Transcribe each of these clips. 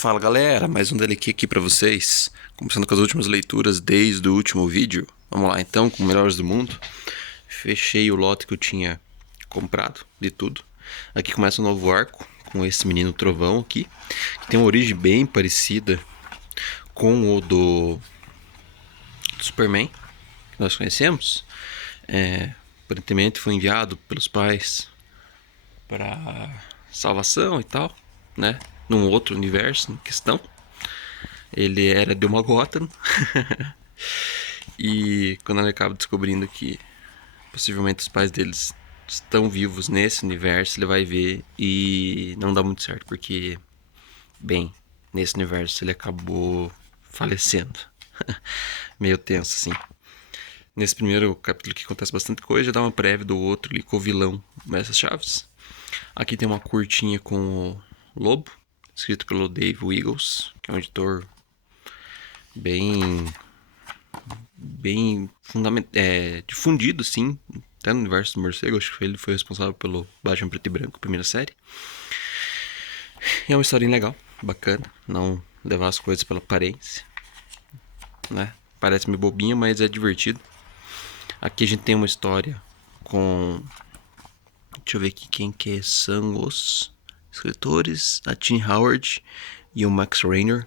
Fala galera, mais um DLQ aqui pra vocês, começando com as últimas leituras desde o último vídeo. Vamos lá então, com Melhores do Mundo. Fechei o lote que eu tinha comprado de tudo. Aqui começa um novo arco com esse menino trovão aqui, que tem uma origem bem parecida com o do Superman, que nós conhecemos. Aparentemente foi enviado pelos pais para salvação e tal, né? Num outro universo em questão. Ele era de uma Gotham. E quando ele acaba descobrindo que possivelmente os pais deles estão vivos nesse universo, ele vai ver e não dá muito certo, porque, bem, nesse universo ele acabou falecendo. Meio tenso, assim. Nesse primeiro capítulo que acontece bastante coisa, já dá uma prévia do outro ali com o vilão Mestre Chaves. Aqui tem uma curtinha com o Lobo, escrito pelo Dave Wiggles, que é um editor bem difundido, sim, até no universo do morcego. Acho que ele foi responsável pelo Batman Preto e Branco, primeira série. E é uma historinha legal, bacana, não levar as coisas pela aparência, né? Parece meio bobinha, mas é divertido. Aqui a gente tem uma história com... Deixa eu ver aqui quem que são os escritores. A Tim Howard e o Max Raynor.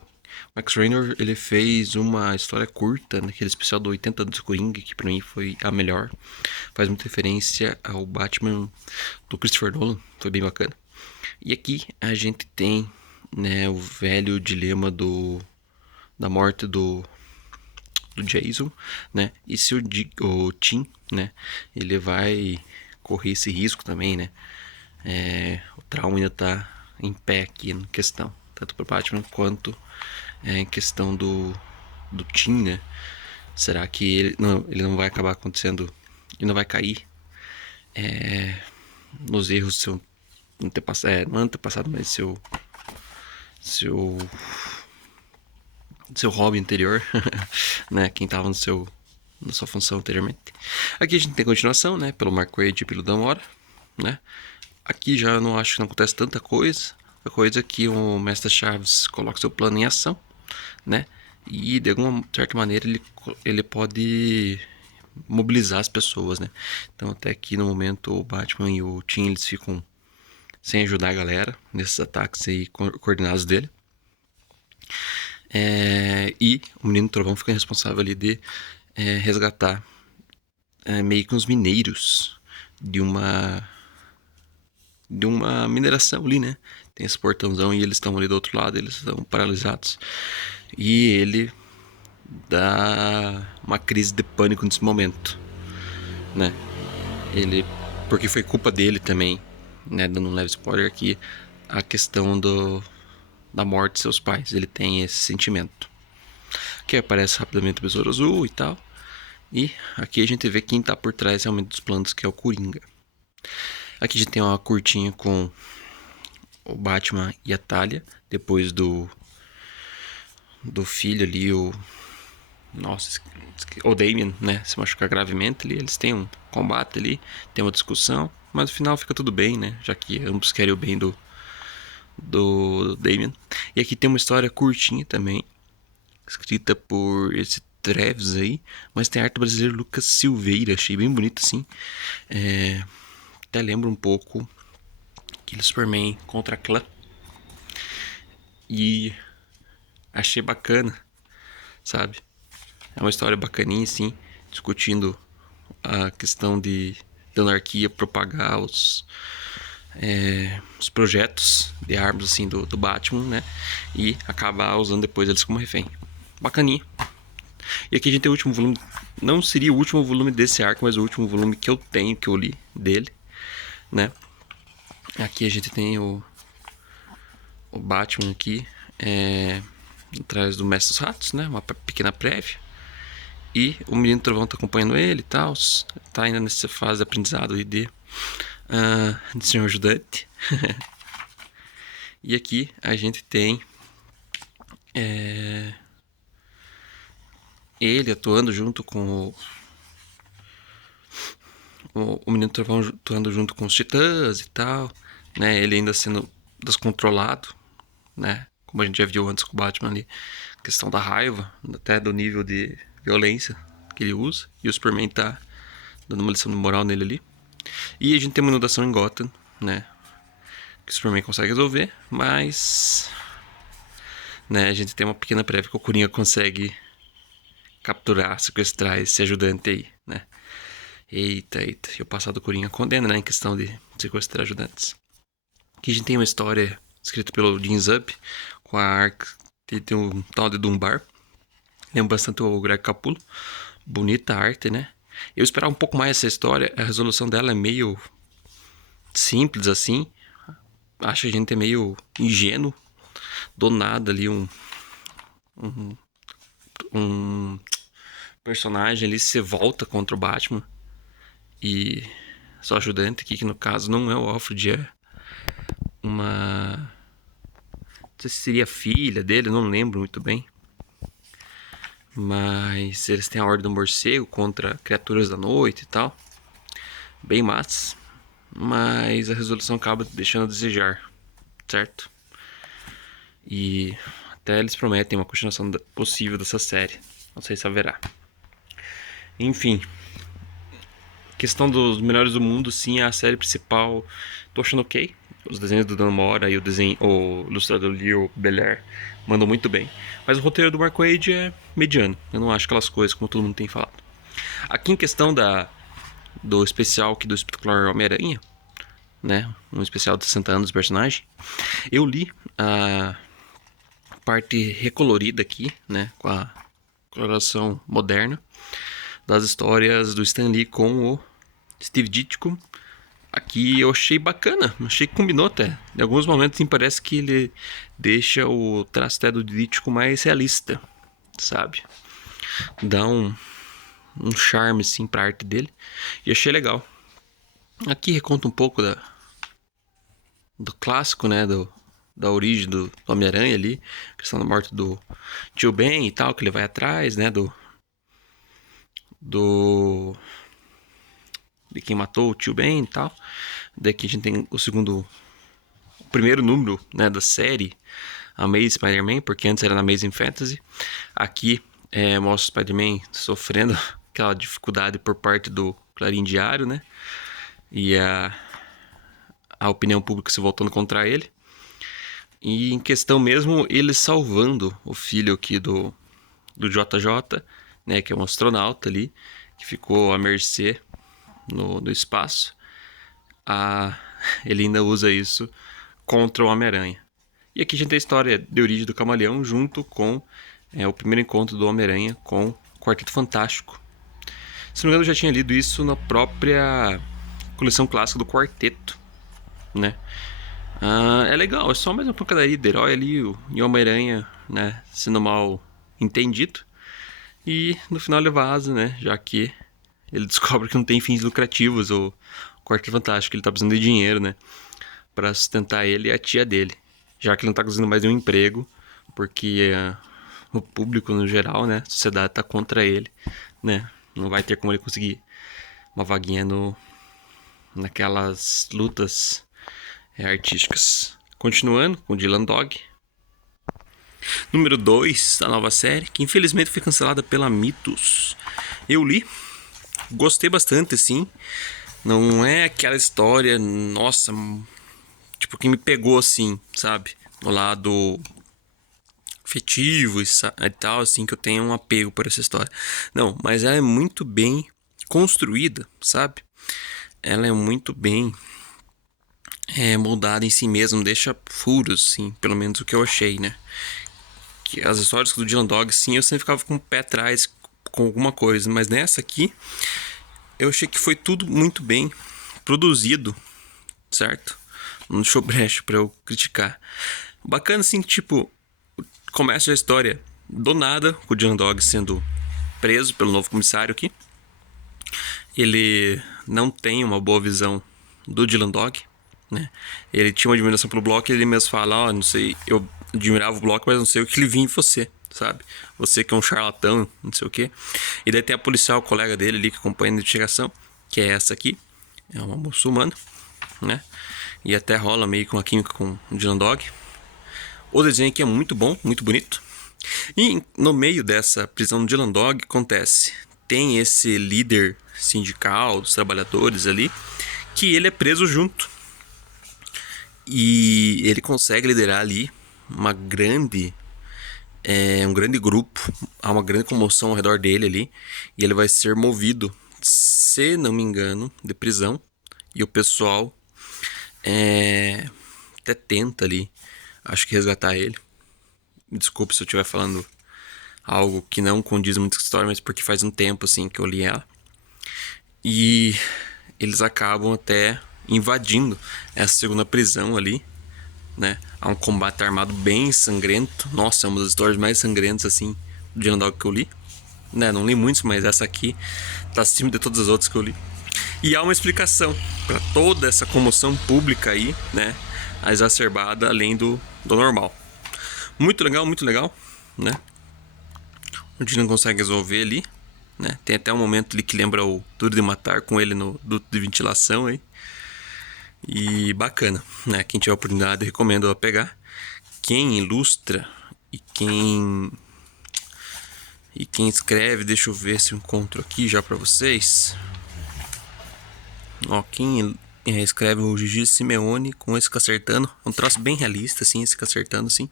Max Raynor, ele fez uma história curta naquele especial do 80 anos do Coringa, que pra mim foi a melhor. Faz muita referência ao Batman do Christopher Nolan, foi bem bacana. E aqui a gente tem, né, o velho dilema da morte do Jason, né? E se o Tim, né, ele vai correr esse risco também, né? O trauma ainda tá em pé aqui na questão, tanto pro Batman quanto em questão do Tim, né? Será que ele não vai acabar acontecendo, ele não vai cair nos erros do seu antepassado, não antepassado, mas seu hobby anterior, né? Quem tava na sua função anteriormente. Aqui a gente tem continuação, né? Pelo Mark Waid e pelo Dan Mora, né? Aqui já não acho que não acontece tanta coisa. A coisa é que o Mestre Chaves coloca seu plano em ação, né? E de alguma certa maneira ele pode mobilizar as pessoas, né? Então até aqui no momento o Batman e o Tim, eles ficam sem ajudar a galera nesses ataques aí coordenados dele. E o Menino Trovão fica responsável ali de resgatar meio que uns mineiros de uma mineração ali, né? Tem esse portãozão e eles estão ali do outro lado, eles estão paralisados. E ele dá uma crise de pânico nesse momento, né? Porque foi culpa dele também, né? Dando um leve spoiler aqui, a questão da morte de seus pais. Ele tem esse sentimento. Aqui aparece rapidamente o Besouro Azul e tal. E aqui a gente vê quem tá por trás realmente dos planos, que é o Coringa. Aqui a gente tem uma curtinha com o Batman e a Talia, depois do filho ali, o Damian, né, se machucar gravemente ali. Eles têm um combate ali, tem uma discussão, mas no final fica tudo bem, né, já que ambos querem o bem do Damian. E aqui tem uma história curtinha também, escrita por esse Treves aí, mas tem arte brasileira Lucas Silveira, achei bem bonito assim. Até lembra um pouco aquele Superman contra a Clã. E achei bacana, sabe? É uma história bacaninha, sim, discutindo a questão de anarquia, propagar os projetos de armas assim do Batman, né? E acabar usando depois eles como refém. Bacaninha. E aqui a gente tem o último volume. Não seria o último volume desse arco, mas o último volume que eu tenho, que eu li dele, né? Aqui a gente tem o Batman aqui, atrás do Mestre dos Ratos, né? Uma pequena prévia. E o Menino Trovão tá acompanhando ele e tal. Tá ainda nessa fase de aprendizado aí de Senhor Ajudante. E aqui a gente tem ele atuando junto com o Menino Trovão, atuando junto com os Titãs e tal, né? Ele ainda sendo descontrolado, né? como a gente já viu antes com o Batman ali, questão da raiva, até do nível de violência que ele usa, e o Superman tá dando uma lição de moral nele ali. E a gente tem uma inundação em Gotham, né, que o Superman consegue resolver, mas, né, a gente tem uma pequena prévia que o Coringa consegue capturar, sequestrar esse ajudante aí, né. Eita, e o passado do Coringa condena, né, em questão de sequestrar ajudantes. Aqui a gente tem uma história escrita pelo Jim Zub, com a arte de um tal de Dunbar. Lembra bastante o Greg Capullo. Bonita a arte, né? Eu esperava um pouco mais essa história. A resolução dela é meio simples, assim. Acho que a gente é meio ingênuo. Do nada ali um personagem ali se volta contra o Batman. E só ajudante aqui, que no caso não é o Alfred, é uma... não sei se seria filha dele, não lembro muito bem. Mas eles têm a Ordem do Morcego contra criaturas da noite e tal. Bem massa. Mas a resolução acaba deixando a desejar, certo? E até eles prometem uma continuação possível dessa série. Não sei se haverá. Enfim. Questão dos melhores do mundo, sim, é a série principal. Tô achando ok. Os desenhos do Dan Mora e o ilustrador Leo Belair mandam muito bem. Mas o roteiro do Mark Waid é mediano. Eu não acho aquelas coisas como todo mundo tem falado. Aqui em questão do especial aqui do Espetacular Homem-Aranha, né? Um especial de 60 anos do personagem. Eu li a parte recolorida aqui, né? Com a coloração moderna das histórias do Stan Lee com o Steve Ditko. Aqui eu achei bacana, achei que combinou até. Em alguns momentos assim, parece que ele deixa o traço até do Ditko mais realista, sabe? Dá um charme assim pra arte dele. E achei legal. Aqui reconta um pouco do clássico, né? Da origem do Homem-Aranha ali. A questão da morte do Tio Ben e tal, que ele vai atrás, né? De quem matou o Tio Ben e tal. Daqui a gente tem o primeiro número, né, da série Amazing Spider-Man, porque antes era na Amazing Fantasy. Aqui mostra o Spider-Man sofrendo aquela dificuldade por parte do Clarim Diário, né? E a opinião pública se voltando contra ele. E em questão mesmo, ele salvando o filho aqui do JJ, né, que é um astronauta ali, que ficou à mercê no espaço. Ele ainda usa isso contra o Homem-Aranha. E aqui a gente tem a história de origem do Camaleão junto com o primeiro encontro do Homem-Aranha com o Quarteto Fantástico. Se não me engano, eu já tinha lido isso na própria coleção clássica do Quarteto, né? É legal, é só mais uma pancadaria de herói ali, e o Homem-Aranha, né, sendo mal entendido. E no final ele vaza, né, já que ele descobre que não tem fins lucrativos o Quarteto Fantástico, ele tá precisando de dinheiro, né, pra sustentar ele e a tia dele. Já que ele não tá conseguindo mais nenhum emprego, porque o público no geral, né, a sociedade tá contra ele, né, não vai ter como ele conseguir uma vaguinha naquelas lutas artísticas. Continuando com Dylan Dog. Número 2 da nova série, que infelizmente foi cancelada pela Mitos. Eu li, gostei bastante, assim. Não é aquela história, nossa, tipo, que me pegou assim, sabe? No lado afetivo e tal, assim, que eu tenho um apego por essa história. Não, mas ela é muito bem construída, sabe? Ela é muito bem moldada em si mesma, deixa furos, assim, pelo menos o que eu achei, né? Que as histórias do Dylan Dog, sim, eu sempre ficava com o pé atrás com alguma coisa, mas nessa aqui eu achei que foi tudo muito bem produzido, certo? Não deixou brecha pra eu criticar. Bacana, assim, que, tipo, começa a história do nada, com o Dylan Dog sendo preso pelo novo comissário aqui. Ele não tem uma boa visão do Dylan Dog, né? Ele tinha uma admiração pelo Block e ele mesmo fala, não sei, eu admirava o Block, mas não sei o que ele via em você, sabe? Você que é um charlatão, não sei o que. E daí tem a policial, colega dele ali, que acompanha a investigação, que é essa aqui, é uma muçulmana, né? E até rola meio com uma química com o Dylan Dog. O desenho aqui é muito bom, muito bonito. E no meio dessa prisão do Dylan Dog acontece, tem esse líder sindical dos trabalhadores ali, que ele é preso junto. E ele consegue liderar ali um grande grupo, há uma grande comoção ao redor dele ali, e ele vai ser movido, se não me engano, de prisão. E o pessoal até tenta ali, acho que resgatar ele. Me desculpe se eu estiver falando algo que não condiz muito com a história, mas porque faz um tempo assim que eu li ela. E eles acabam até invadindo essa segunda prisão ali, né? Há um combate armado bem sangrento. Nossa, é uma das histórias mais sangrentas assim do Dylan Dog que eu li, né? Não li muitos, mas essa aqui tá acima de todas as outras que eu li. E há uma explicação para toda essa comoção pública aí, né? A exacerbada além do normal. Muito legal, né? O Dylan consegue resolver ali, né? Tem até um momento ali que lembra o Duro de Matar com ele no duto de ventilação aí. E bacana, né? Quem tiver a oportunidade, eu recomendo a pegar. Quem ilustra e quem escreve, deixa eu ver se eu encontro aqui já pra vocês. Ó, quem escreve o Gigi Simeone com esse Casertano. É um traço bem realista, assim, esse Casertano, assim.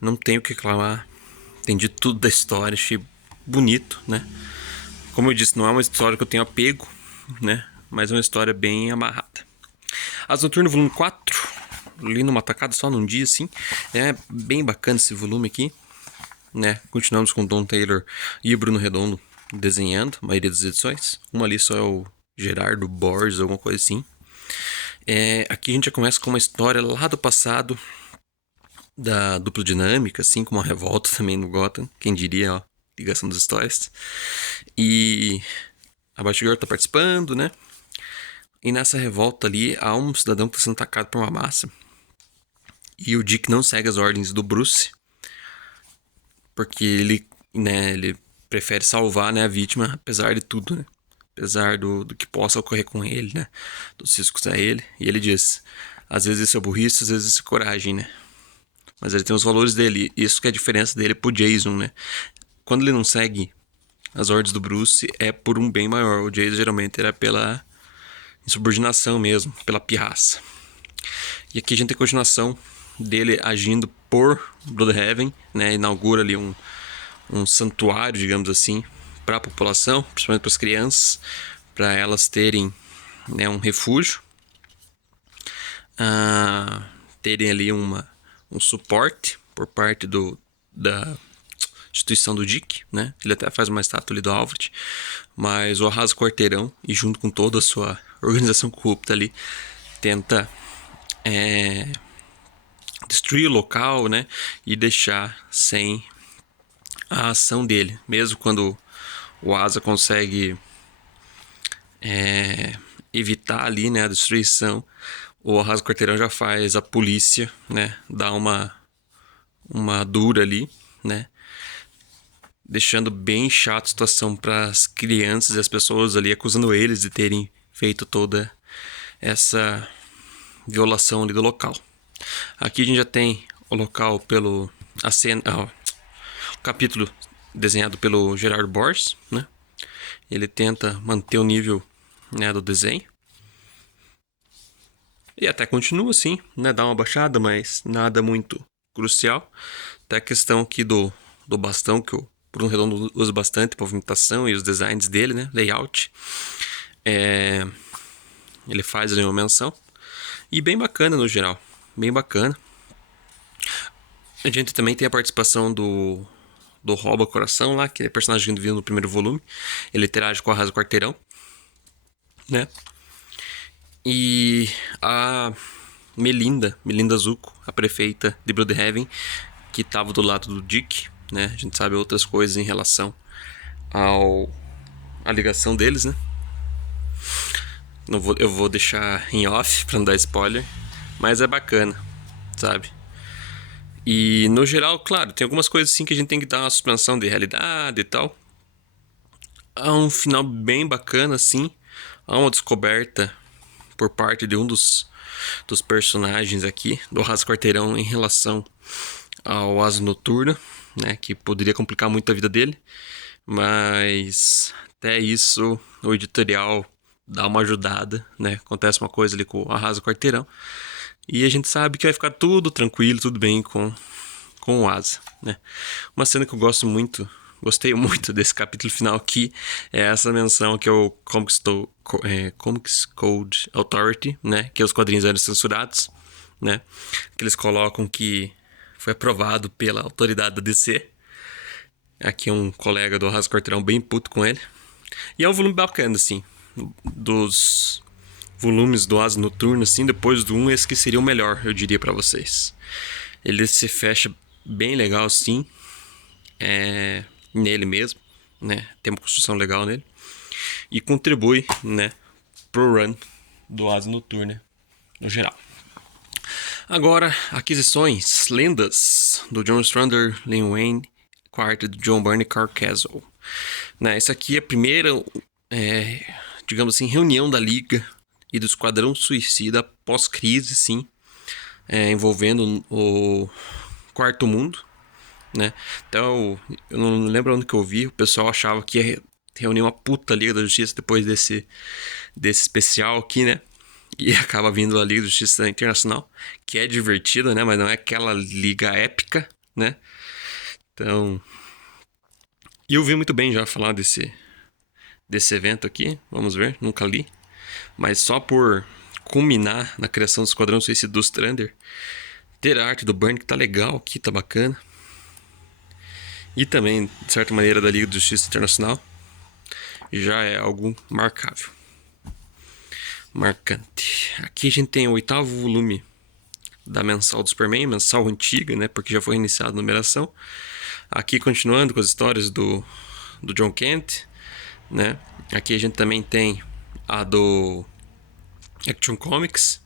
Não tenho o que reclamar. Entendi tudo da história, achei bonito, né? Como eu disse, não é uma história que eu tenho apego, né? Mas é uma história bem amarrada. As Noturno, volume 4, li numa tacada só num dia, assim. É bem bacana esse volume aqui, né? Continuamos com Don Taylor e Bruno Redondo desenhando, a maioria das edições. Uma ali só é o Gerardo Borges, alguma coisa assim. Aqui a gente já começa com uma história lá do passado, da dupla dinâmica, assim, com uma revolta também no Gotham. Quem diria, ó, ligação das histórias. E a Batgirl tá participando, né? E nessa revolta ali, há um cidadão que está sendo atacado por uma massa. E o Dick não segue as ordens do Bruce, porque ele prefere salvar, né, a vítima, apesar de tudo, né? Apesar do que possa ocorrer com ele, né? Dos riscos a ele. E ele diz, às vezes isso é burrice, às vezes isso é coragem, né? Mas ele tem os valores dele. Isso que é a diferença dele pro Jason, né? Quando ele não segue as ordens do Bruce, é por um bem maior. O Jason geralmente era pela insubordinação mesmo, pela pirraça. E aqui a gente tem a continuação dele agindo por Bloodhaven, né? Inaugura ali um santuário, digamos assim, para a população, principalmente para as crianças, para elas terem, né, um refúgio, terem ali um suporte por parte da instituição do Dick, né? Ele até faz uma estátua ali do Alfred, mas o Arrasa Quarteirão, e junto com toda a sua organização corrupta ali, tenta destruir o local, né? E deixar sem a ação dele. Mesmo quando o Asa consegue evitar ali, né, a destruição, o Arrasa Quarteirão já faz a polícia, né, dar uma dura ali, né? Deixando bem chato a situação para as crianças e as pessoas ali, acusando eles de terem feito toda essa violação ali do local. Aqui a gente já tem o local o capítulo desenhado pelo Gerardo Borges, né? Ele tenta manter o nível, né, do desenho. E até continua assim, né? Dá uma baixada, mas nada muito crucial. Até a questão aqui do bastão, que o Bruno Redondo usa bastante, movimentação e os designs dele, né? Layout. Ele faz ali uma menção. E bem bacana no geral. Bem bacana. A gente também tem a participação do Rouba Coração lá, que é personagem que viu no primeiro volume. Ele interage com a Arrasa Quarteirão, né? E a Melinda Zuko, a prefeita de Bloodhaven, que estava do lado do Dick, né? A gente sabe outras coisas em relação à ligação deles, né? Eu vou deixar em off pra não dar spoiler, mas é bacana, sabe? E no geral, claro, tem algumas coisas assim que a gente tem que dar uma suspensão de realidade e tal. Há um final bem bacana, assim. Há uma descoberta por parte de um dos dos personagens aqui, do Asa Quarteirão em relação ao Asa Noturna, né, que poderia complicar muito a vida dele, mas até isso o editorial dá uma ajudada, né, acontece uma coisa ali com o Asa Quarteirão, e a gente sabe que vai ficar tudo tranquilo, tudo bem com o Asa, né. Uma cena que eu gostei muito desse capítulo final aqui, é essa menção que é o Comics Code Authority, né, que os quadrinhos eram censurados, né, que eles colocam que foi aprovado pela autoridade da DC. Aqui um colega do Asa Quarteirão bem puto com ele. E é um volume bacana, assim, dos volumes do Asa Noturno, assim, depois do 1, esse que seria o melhor, eu diria pra vocês. Ele se fecha bem legal, sim, nele mesmo, né, tem uma construção legal nele, e contribui, né, pro run do Asa Noturno no geral. Agora, aquisições, lendas do John Strander, Len Wayne, quarto do John Byrne e Carl Castle. Né, essa aqui é a primeira, digamos assim, reunião da Liga e do Esquadrão Suicida pós-crise, sim, envolvendo o Quarto Mundo, né? Então, eu não lembro onde que eu vi, o pessoal achava que ia reunir uma puta Liga da Justiça depois desse especial aqui, né? E acaba vindo a Liga da Justiça Internacional, que é divertida, né? Mas não é aquela liga épica, né? Então, e eu vi muito bem já falar desse evento aqui, vamos ver, nunca li. Mas só por culminar na criação do Esquadrão Suicida do Strander, ter a arte do Byrne que tá legal aqui, tá bacana. E também, de certa maneira, da Liga da Justiça Internacional, já é algo marcável. Marcante. Aqui a gente tem o 8º volume da mensal do Superman, mensal antiga, né, porque já foi iniciada a numeração. Aqui continuando com as histórias do John Kent, né. Aqui a gente também tem a do Action Comics,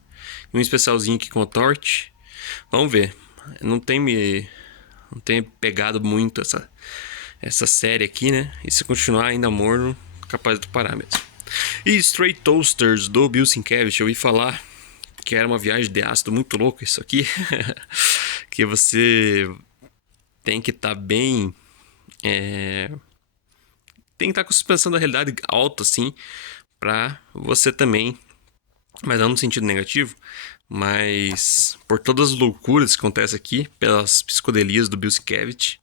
um especialzinho aqui com a Torch. Vamos ver. Não tem pegado muito essa série aqui, né? E se continuar ainda morno, capaz de parar mesmo. E Straight Toasters do Bill Sienkiewicz, eu ouvi falar que era uma viagem de ácido muito louca isso aqui. Que você tem que estar bem... tem que estar com suspensão da realidade alta, assim, pra você também... Mas não no sentido negativo, mas por todas as loucuras que acontecem aqui, pelas psicodelias do Bill Sienkiewicz.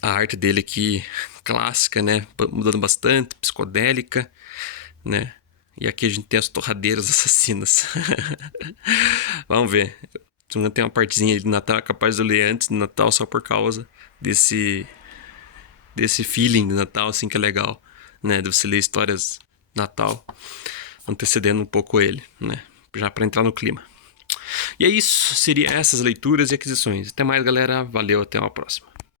A arte dele aqui, clássica, né? Mudando bastante, psicodélica, né? E aqui a gente tem as torradeiras assassinas. Vamos ver. Tem uma partezinha de Natal, é capaz de eu ler antes do Natal só por causa desse feeling de Natal, assim, que é legal, né? De você ler histórias de Natal antecedendo um pouco ele, né? Já para entrar no clima. E é isso, seria essas leituras e aquisições. Até mais, galera. Valeu, até uma próxima.